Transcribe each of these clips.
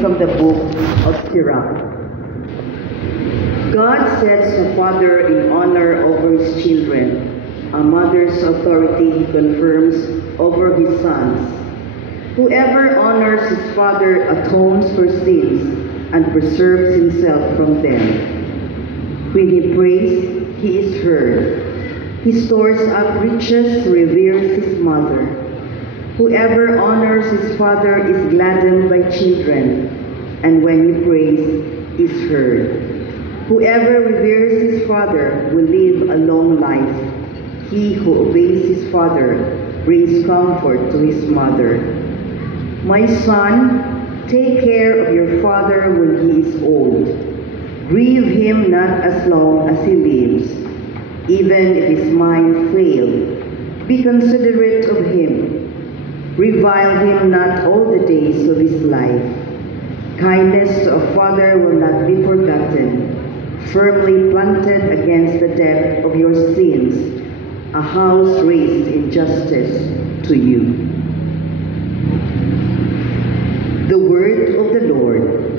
from the book of Sirach. God sets a father in honor over his children. A mother's authority he confirms over his sons. Whoever honors his father atones for sins and preserves himself from them. When he prays, he is heard. He stores up riches, reveres his mother. Whoever honors his father is gladdened by children, and when he prays, is heard. Whoever reveres his father will live a long life. He who obeys his father brings comfort to his mother. My son, take care of your father when he is old. Grieve him not as long as he lives, even if his mind fail. Be considerate of him. Revile him not all the days of his life. Kindness to a father will not be forgotten, firmly planted against the depth of your sins, a house raised in justice to you. The word of the Lord.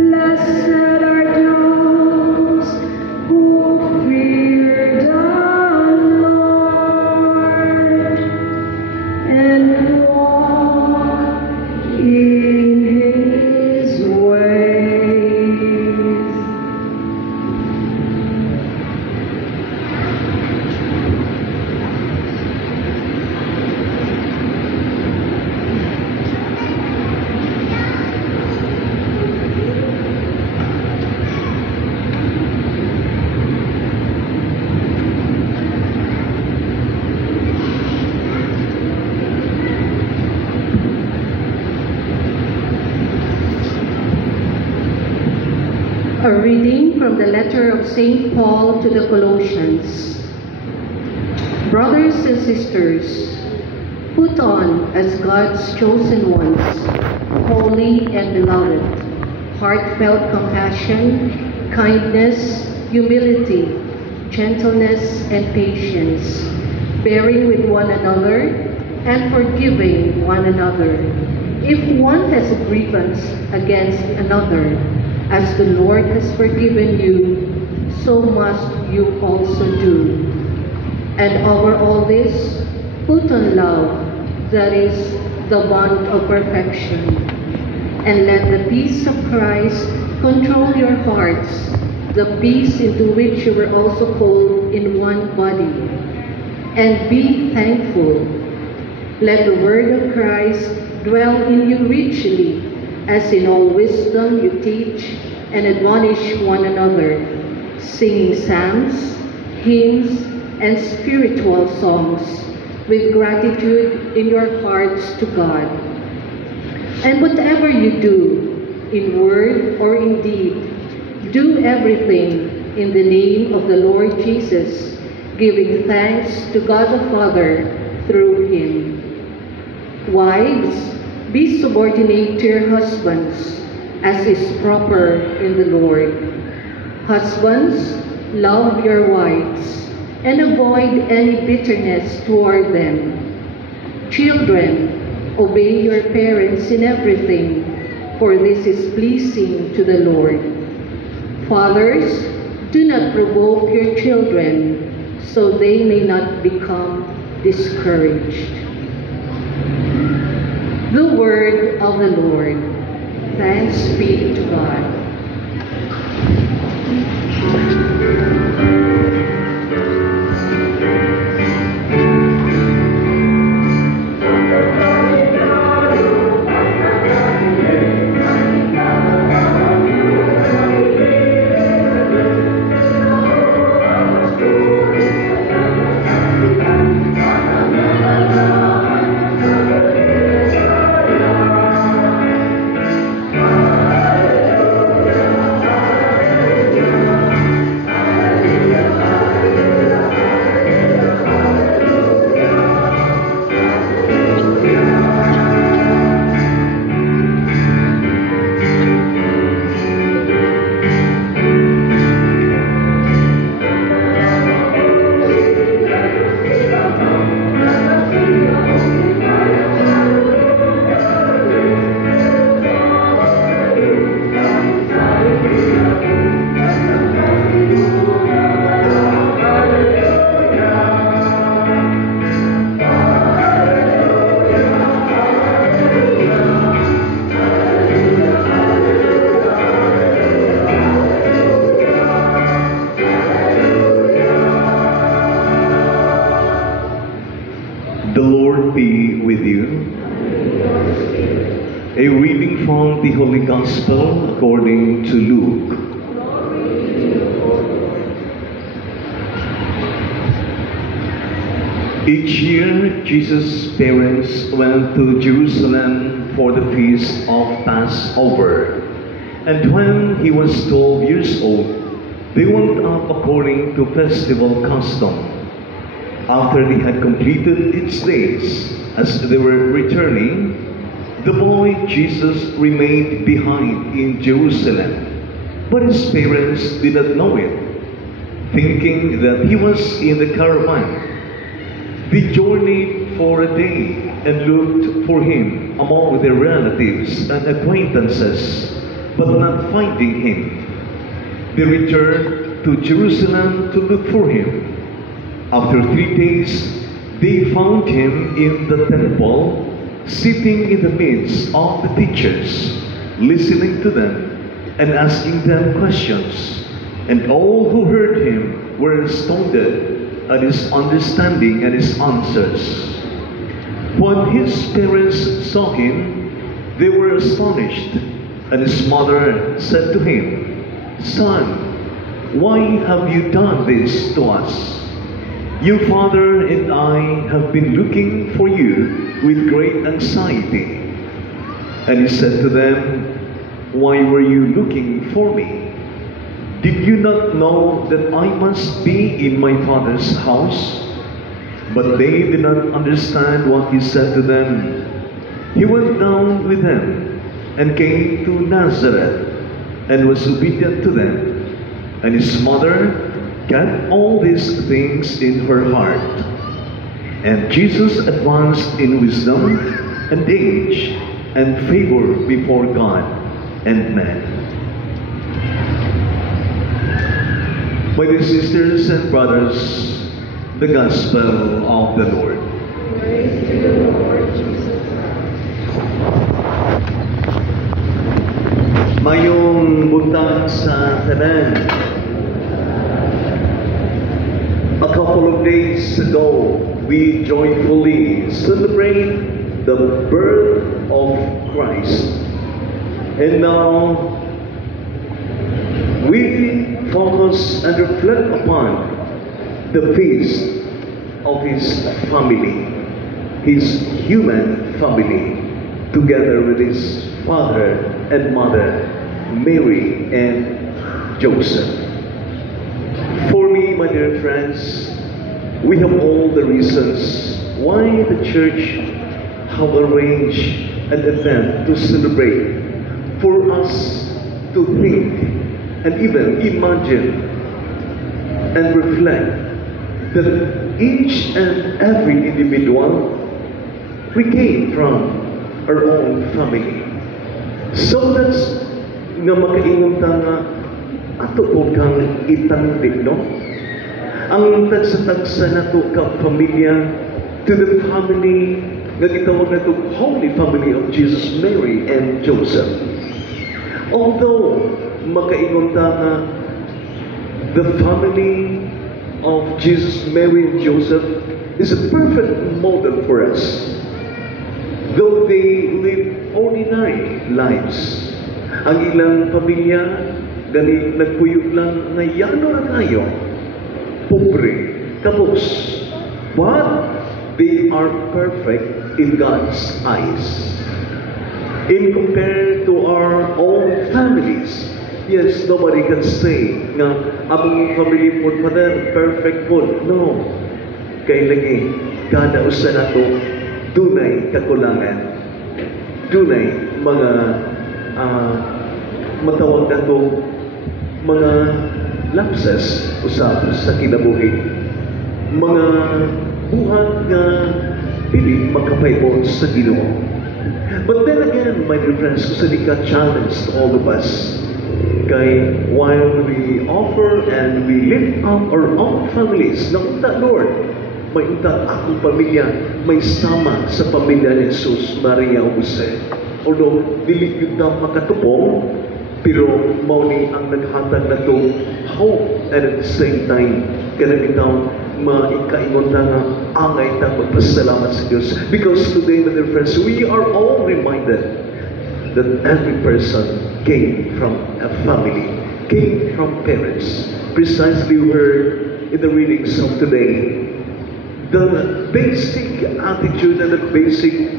Blessed are those who fear the A reading from the letter of St. Paul to the Colossians. Brothers and sisters, put on as God's chosen ones, holy and beloved, heartfelt compassion, kindness, humility, gentleness, and patience, bearing with one another and forgiving one another. If one has a grievance against another, as the Lord has forgiven you, so must you also do. And over all this, put on love, that is the bond of perfection. And let the peace of Christ control your hearts, the peace into which you were also called in one body. And be thankful. Let the word of Christ dwell in you richly, as in all wisdom you teach and admonish one another, singing psalms, hymns, and spiritual songs, with gratitude in your hearts to God. And whatever you do, in word or in deed, do everything in the name of the Lord Jesus, giving thanks to God the Father through him. Wives, be subordinate to your husbands, as is proper in the Lord. Husbands, love your wives, and avoid any bitterness toward them. Children, obey your parents in everything, for this is pleasing to the Lord. Fathers, do not provoke your children, so they may not become discouraged. The word of the Lord. Thanks be to God. The Lord be with you. A reading from the Holy Gospel according to Luke. Each year, Jesus' parents went to Jerusalem for the feast of Passover. And when he was 12 years old, they went up according to festival custom. After they had completed its days, as they were returning, the boy Jesus remained behind in Jerusalem, but his parents did not know it. Thinking that he was in the caravan, they journeyed for a day and looked for him among their relatives and acquaintances, but not finding him, they returned to Jerusalem to look for him. After 3 days, they found him in the temple, sitting in the midst of the teachers, listening to them and asking them questions. And all who heard him were astounded at his understanding and his answers. When his parents saw him, they were astonished. And his mother said to him, "Son, why have you done this to us? Your father and I have been looking for you with great anxiety." And he said to them, "Why were you looking for me? Did you not know that I must be in my Father's house? But they did not understand what he said to them. He went down with them and came to Nazareth and was obedient to them. And his mother kept all these things in her heart. And Jesus advanced in wisdom and age and favor before God and man. My dear sisters and brothers, the Gospel of the Lord. Praise to the Lord Jesus Christ. Mayong buntag sa tanan. A couple of days ago, we joyfully celebrate the birth of Christ. And now, we focus and reflect upon the feast of his family, his human family, together with his father and mother, Mary and Joseph. For me, my dear friends, we have all the reasons why the church have arranged an event to celebrate, for us to think and even imagine and reflect that each and every individual, we came from our own family. So that's nga makaingon ta nga ato po kang itangdig, no? Ang tagsa-tagsa na to ka pamilya, to the family nga gitawag na to Holy Family of Jesus, Mary and Joseph. Although makaingon ta nga the family of Jesus, Mary, and Joseph is a perfect model for us. Though they live ordinary lives, ang ilang pamilya, gani nagpuyog lang na yano na tayo, pobre, kapos. But they are perfect in God's eyes. In compared to our own families, yes, nobody can say nga among family po Father, perfect po. No. Kay lagi, kada usa nato dunay kakulangan. Dunay mga matawag nato mga lapses usab sa kinabuhi. Mga buhat nga dili makapaypon sa Ginoo. But then again, my dear friends, kusa di ka challenge to all of us. Kay while we offer and we lift up our own families, nakunta Lord, may unta akong pamilya, may sama sa pamilya ni Jesus, Maria o Jose. Although, dili yun na makatupong, pero mauni ang naghatag na to hope, and at the same time, kaya itang maikaingon na nga angay na magpasalamat sa Diyos. Because today, my dear friends, we are all reminded that every person came from a family, came from parents. Precisely we heard in the readings of today, the basic attitude and the basic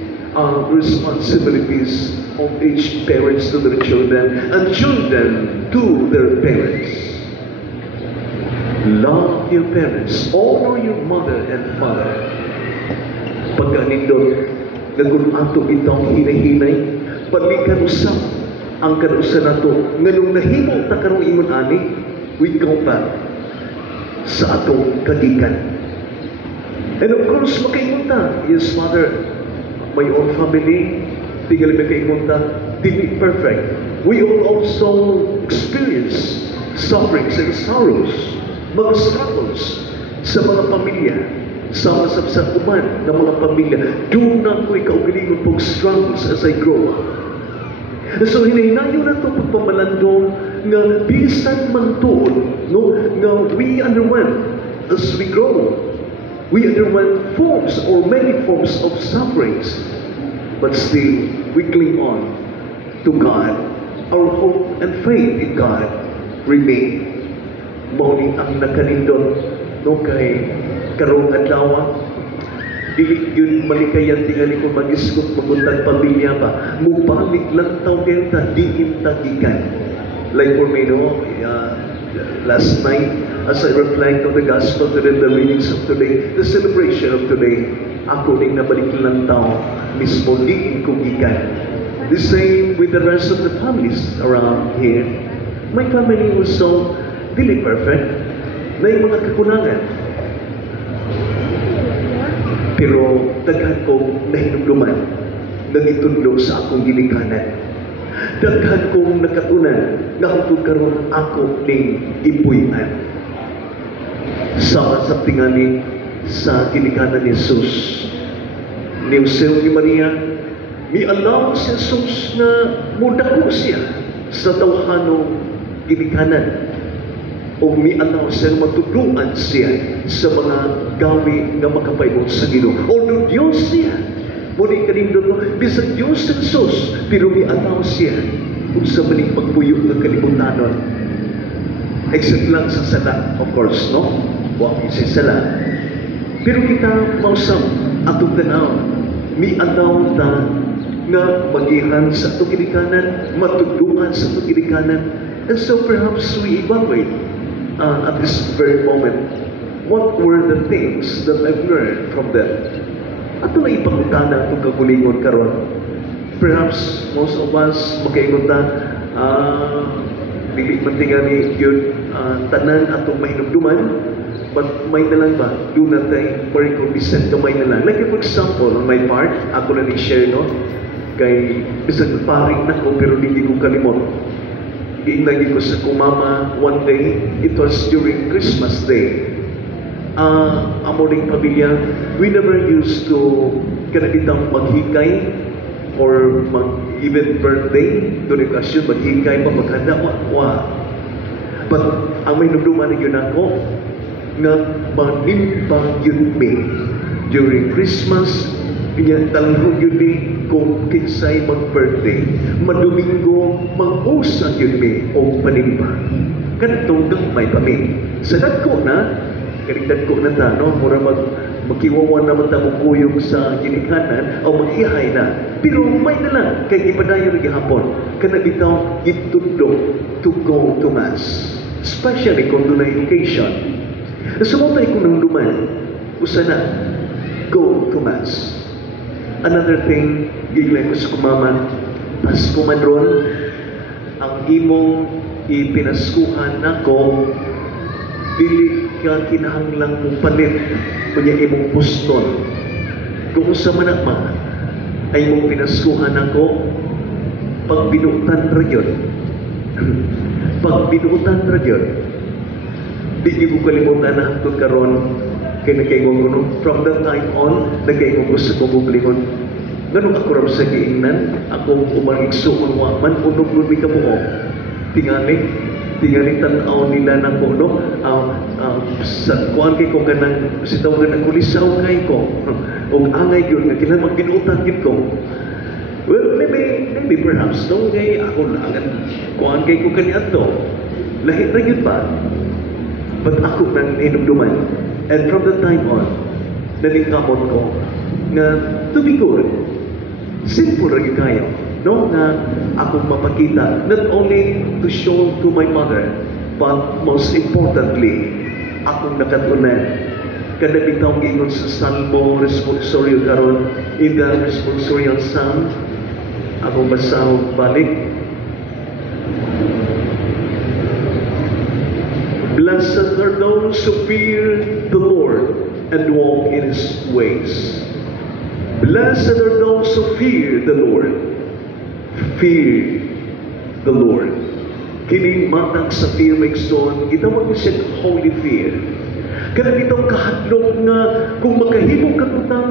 responsibilities of each parents to their children and children to their parents. Love your parents, honor your mother and father. Pagkanindot, nagunato itong hinahinay, palikan usap ang kanusa na to nganong nahimo ta karong ingon ani, we go back sa atong kagikan. And of course, makaingon ta, yes, Father, my own family, tinggal makaingon ta, dili perfect. We all also experience sufferings and sorrows, mga struggles sa mga pamilya, sa uman ng mga pamilya. Doon na ko ikaugalingon pong struggles as I grow up. So hinahinayo na ito pagpamalandong nga bisan man tuon, no, nga we underwent as we grow. We underwent forms or many forms of sufferings, but still we cling on to God. Our hope and faith in God remain. Mauni ang nakanindot, no, kay karong adlaw, dili yun malikayan tingali ko mag-iskot maguntang pamilya ba, mubalik lang taw kayo ta diin tagikan. Like for me, no, last night, as I reflect on the gospel today, the readings of today, the celebration of today, ako ning nabalik lang tao, mismo diin ko gikan. The same with the rest of the families around here. My family was so really perfect. May mga kakulangan. Pero daghan kong nahinumduman, nagitudlo sa akong ginikanan. Daghan kong nakatunan, nga hangtod karon ako ning ipuy-an. Sama sa tingali sa ginikanan ni Jesus. Ni Jose ni Maria, mi-allow si Jesus na mudako siya sa tawhanong ginikanan. O mi-allow siya na matulungan siya sa mga gawi nga makapaygon sa Ginoo. Although Diyos siya, muli kanindot mo, bisag Diyos sa Jesus, pero mi-allow siya kung sa maling pagpuyo ng kalibutanon. Except lang sa sala, of course, no? Huwag sa sala. Pero kita mausap atong tanaw, mi-allow ta nga magihan sa itong ginikanan, matulungan sa itong ginikanan. And so perhaps we evaluate at this very moment, what were the things that I've learned from them? Ato na ipangutana itong kagulingon karon. Perhaps most of us makaingon ta, dili man tingani yun tanan atong mahinumduman, but may na lang ba? Do na tayo very cognizant kamay na lang. Like for example, on my part, ako na ni-share, no? Kay bisag paring na ko pero hindi ko kalimot. Giingnan ko sa kumama one day, it was during Christmas Day. Amoring pamilya, we never used to kanabitang maghikay or even birthday, doon okasyon, maghikay pa, maghanda, But ang may numduman na yun ako, nga manimba yun me during Christmas, talong yun me kung kinsay mag-birthday, madomingo, mag-usan yun me o panimba. Kanatong may pami. Sa dagko na, kanigdagko na ta, no? Mura magkiwawan naman ta kuyog sa ginikanan o maghihay na. Pero may na lang, kay ipadayon na gihapon, kanabitaw itudlo to go to Mass. Especially kung doon na occasion. Nasumutay ko nang duman, usa na, go to Mass. Another thing, giglay ko sa kumama, Pasko man ron, ang imong ipinaskuhan nako, dili ka kinahanglang mong palit, kunya imong puston. Kung sa manakma, ay mong pinaskuhan nako, pag binutan ra yun. Pag binutan ra yun, di ko kalimutan na hangtod karon kay nagkaigong kuno. From that time on, nagkaigong gusto ko muglingon. Ganun ako ram sa giingnan, akong umangigsuon man, unog nun may kabuo. Tingali tanaw nila na ko, no? Sa kuhan kay ko ganang, sitaw ganang kulisaw kay ko. O angay yun, nga kailan magbinutan yun ko. Well, maybe perhaps, no? Ngay ako lang, kuhan kay ko kaniat to. Lahit na yun ba? But ako nang inumduman. And from that time on, nalingkamot ko nga to be good. Simple rin kayo. No? Na akong mapakita, not only to show to my mother, but most importantly, akong nakatunan. Kada bitaw giingon sa Salmo responsorial karon, in the responsorial psalm, akong basahog balik. Blessed are those who fear the Lord and walk in His ways. Blessed are those who fear the Lord. Fear the Lord. Kining matang sa fear maigsoon, gitawag mo siya holy fear. Kaya itong kahadlok nga kung makahimong katutang,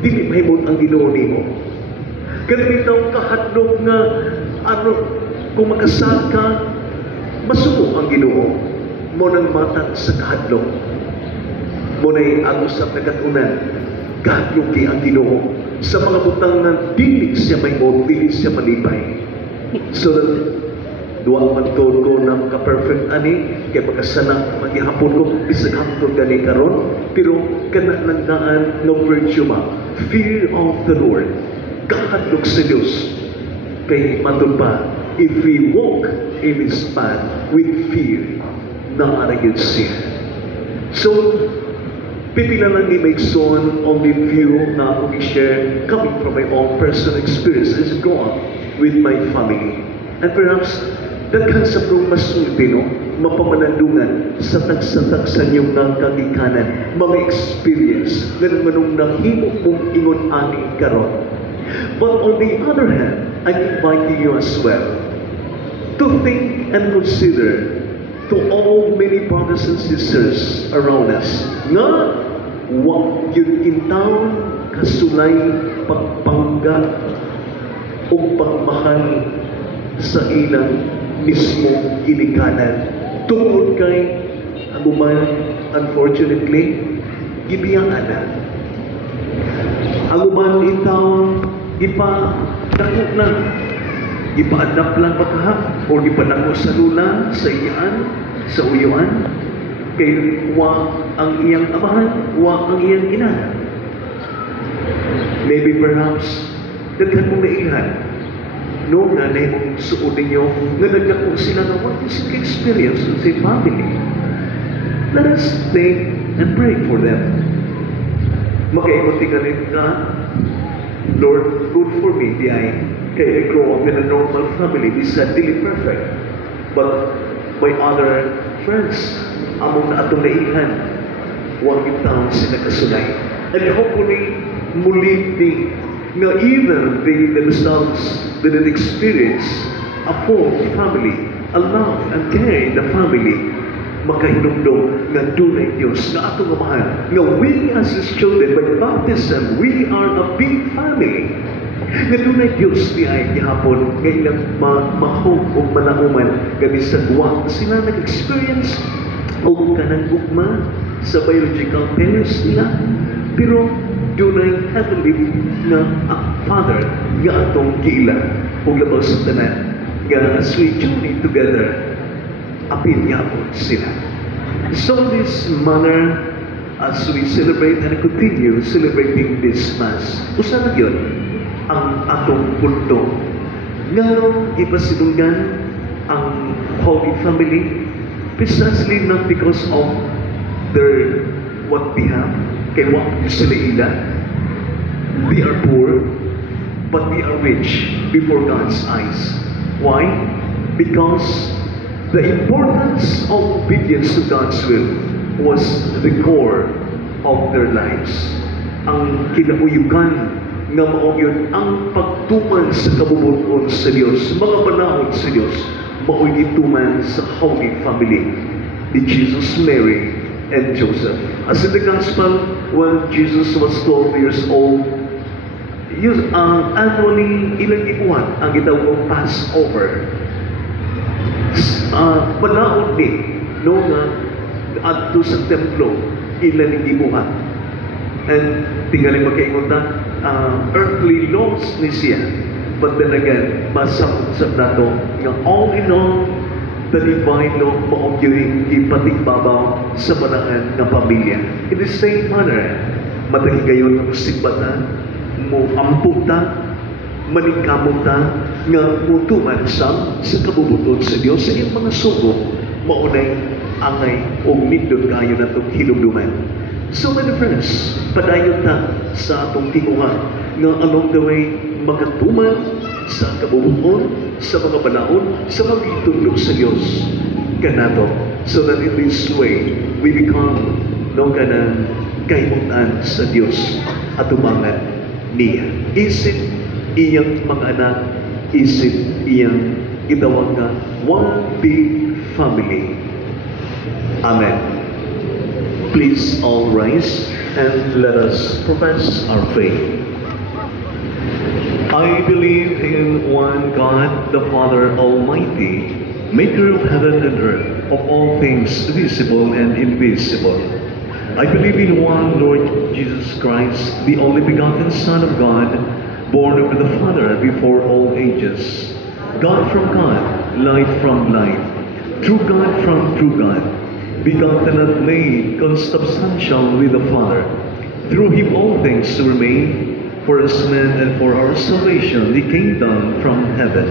dili mahimong ang Ginoo nimo. Kaya itong kahadlok nga kung makasal ka, masuko ang Ginoo. Mo nang matang sa kahadlok. Mo na'y ang usap na katunan, kahadlok ang Ginoo. Sa mga butang na dili siya may mo, dili siya malipay. So that duwa man ko ng ka-perfect ani, kaya pagkasala, maghihapon ko, isang hapon gani karon, pero kana lang daan no virtue ma. Fear of the Lord. Kahadlok sa Diyos. Kay matun pa, if we walk in His path with fear, naaragid siya. So, pipila lang ni Mason only few na akong i-share coming from my own personal experiences go on with my family. And perhaps, daghan sa prong masulti, no? Mapamanandungan sa tagsatak sa inyong nagkagikanan, mga experience na manong nahimo mong ingon aning karon. But on the other hand, I'm inviting you as well to think and consider to all many brothers and sisters around us nga wag yun intaw kasulay pagpangga o pagmahal sa ilang mismong ginikanan tungod kay aguman unfortunately gibiyaan na aguman itaw ipa-dakot na ipa-adapt lang baka o ipa-dakot sa lula sa iyaan sa uyuan kay wa ang iyang amahan wa ang iyang ina maybe perhaps daghan mong nailhan no nga na yung suod ninyo nga nagdako sila na what is the experience of the family. Let us think and pray for them. Makaikot tingalit ka, Lord, good for me, di ay, kaya I grow up in a normal family, di sadly perfect. But my other friends, among na atong naihan, huwag itang sila kasulay. And hopefully, muli din now, even they themselves didn't experience a full family, a love and care in the family, makahinumdum nga dunay Diyos nga atong amahan. Nga we as His children, by baptism, we are a big family. Nga dunay Diyos di ay gihapon, nga ilang mahog o manauman, gabi sa guwa. Sila nag-experience o kanang ugma sa biological parents nila. Pero, dunay heavenly na Father nga atong giila o labaw sa tanan nga as we journey together apil nga po sila. So this manner as we celebrate and continue celebrating this Mass, usa na yun ang atong kulto nga ipasidunggan ang Holy Family precisely not because of their what they have kay wa sila ila. They are poor, but they are rich before God's eyes. Why? Because the importance of obedience to God's will was the core of their lives. Ang kinauyukan nga mao yun ang pagtuman sa kabubuton sa Dios, mga panahon sa Dios, mao'y ituman sa Holy Family ni Jesus, Mary, and Joseph. As in the Gospel, when Jesus was 12 years old, annually ilang ibuwan ang gitawag Passover. Panaon din, no nga, adto sa templo, ilang ibuwan. And tingaling magkaingunta, earthly laws ni siya. But then again, masakot sa nato, nga all in all, the divine law maogyo'y ipatigbabaw sa manangan ng pamilya. In the same manner, matahigayon ng sigbatan, mo amputa, manikamuta, nga mutuman sa kabubuton sa Diyos sa iyong mga sugo, maunay angay o nindot kayo na itong hinumduman. So many friends, padayon ta sa atong tinguhan nga along the way magatuman sa kabubuton, sa mga panahon, sa mga itulog sa Diyos kanato. So that in this way, we become no kanang kaimutan sa Diyos at umangan niya. Isip iyang mga anak, isip iyang gitawag na one big family. Amen. Please all rise and let us profess our faith. I believe in one God, the Father Almighty, maker of heaven and earth, of all things visible and invisible. I believe in one Lord Jesus Christ, the only begotten Son of God, born of the Father before all ages, God from God, light from light, true God from true God, begotten and made consubstantial with the Father. Through him all things remain. For us men and for our salvation, he came down from heaven.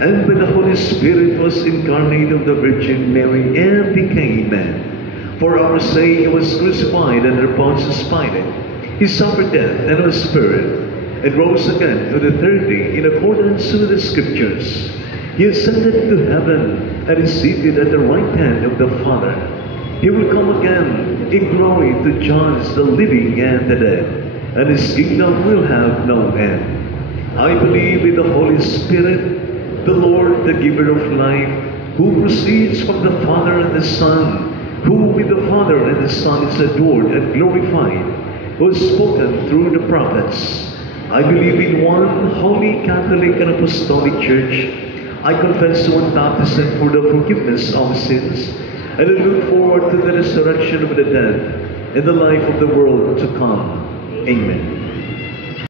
and by the Holy Spirit was incarnate of the Virgin Mary and became man. For our sake he was crucified under Pontius Pilate. He suffered death and was buried, and rose again to the third day in accordance with the Scriptures. He ascended into heaven and is seated at the right hand of the Father. He will come again in glory to judge the living and the dead, and his kingdom will have no end. I believe in the Holy Spirit, the Lord, the giver of life, who proceeds from the Father and the Son, who with the Father and the Son is adored and glorified, who has spoken through the prophets. I believe in one holy Catholic and Apostolic Church. I confess one baptism for the forgiveness of sins, and I look forward to the resurrection of the dead and the life of the world to come. Amen.